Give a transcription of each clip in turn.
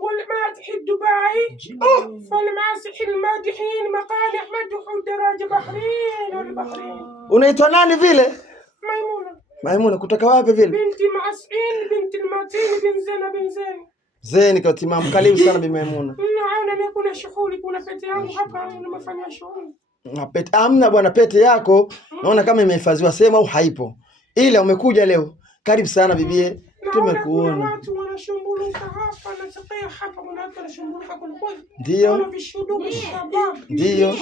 والمادح الدباعي فالماسح المادحين مقالع مدح دراج بحرين والبحرين. Unaitwa nani vile? Maimuna. Maimuna kutoka wapi vile? Binti Masin binti Matin bin Zena bin Zen. Zeni kwa timamu, karibu sana Bi Maimuna. Naona kuna shughuli, kuna pete yangu hapa nimefanya shughuli. Na pete amna bwana, pete yako naona kama imehifadhiwa sema au haipo. Ila umekuja leo. Karibu sana bibie. Tumekuona. Watu wanashughulika hapa na sakia hapa watu wanashughulika kwa kweli. Ndio. Wana vishudu shabab. Ndio.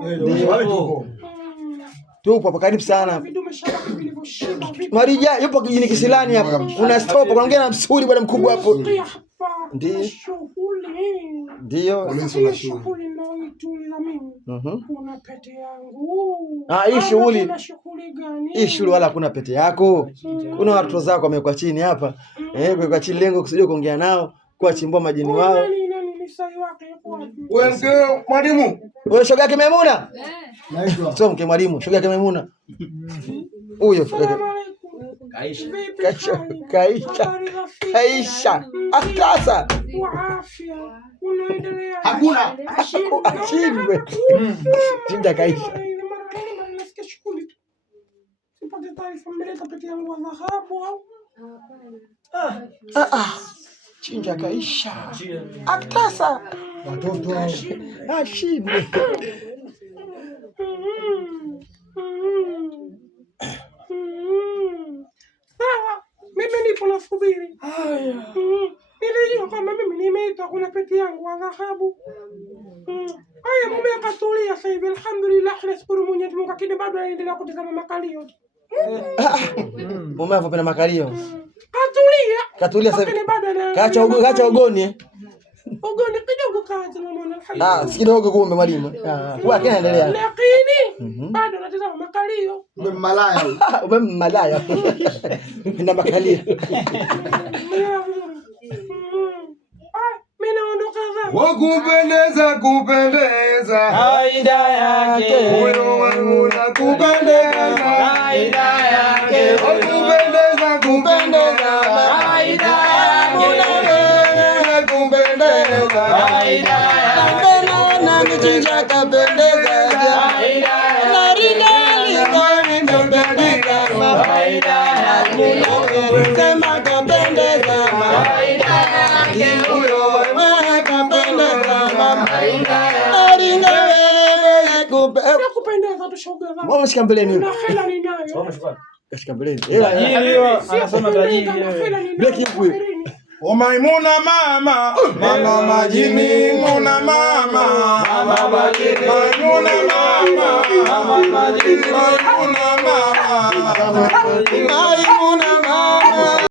Ndio. Tupo hapa, karibu sana. Marija yupo kijini Kisilani hapa. Una stop unaongea na msuri bwana mkubwa hapo. Ndio. Ndio. Shughuli ndio tuliza mimi. Kuna pete yangu. Hii shughuli. Kuna shughuli gani? Hii shughuli wala kuna pete yako. Kuna watoto zako wamekuwa chini hapa. Kwa chini lengo kusije kuongea nao, kuachimbua majini wao. Wewe mwalimu. Wewe shoga yake Maimuna? Naitwa. Sio mke mwalimu, shoga yake Maimuna. Huyo Kaisha. Akasa. Afya. Unaendelea. Hakuna. Achindwe. Chinja Kaisha. Nasikia shughuli. Sipate taarifa mmeleta pete yangu ya dhahabu au? Chinja Kaisha. Akasa. Watoto ashindwe. Sawa, mimi nipo nasubiri. Haya. Nilijua kama mimi nimeitwa kuna pete yangu ya dhahabu. Haya, mume akatulia sasa hivi, alhamdulillah, nashukuru Mwenyezi Mungu, lakini bado anaendelea kutazama makalio. Mume hapo pena makalio. Katulia. Katulia sasa hivi. Kaacha ugoni. Ugoni kidogo kaacha mwana alhamdulillah. Si kidogo kumbe mwalimu. Kwa kinaendelea. Lakini bado natazama makalio. Umemmalaya. Umemmalaya. Ina makalio. Wakupendeza kupendeza haida yake, moyo wangu unakupendeza haida yake, wakupendeza kupendeza haida yake, kupendeza haida yake, na mchinja kapendeza haida yake, haida yake, sema kapendeza haida yake, kupendeza tu shoga zangu. Mama shika mbeleni. Na hela ninayo. Kashika mbeleni. Anasema tajiri. Bleki huyu. O Maimuna mama, mama majini, Maimuna mama, mama majini, Maimuna mama, mama majini, Maimuna mama.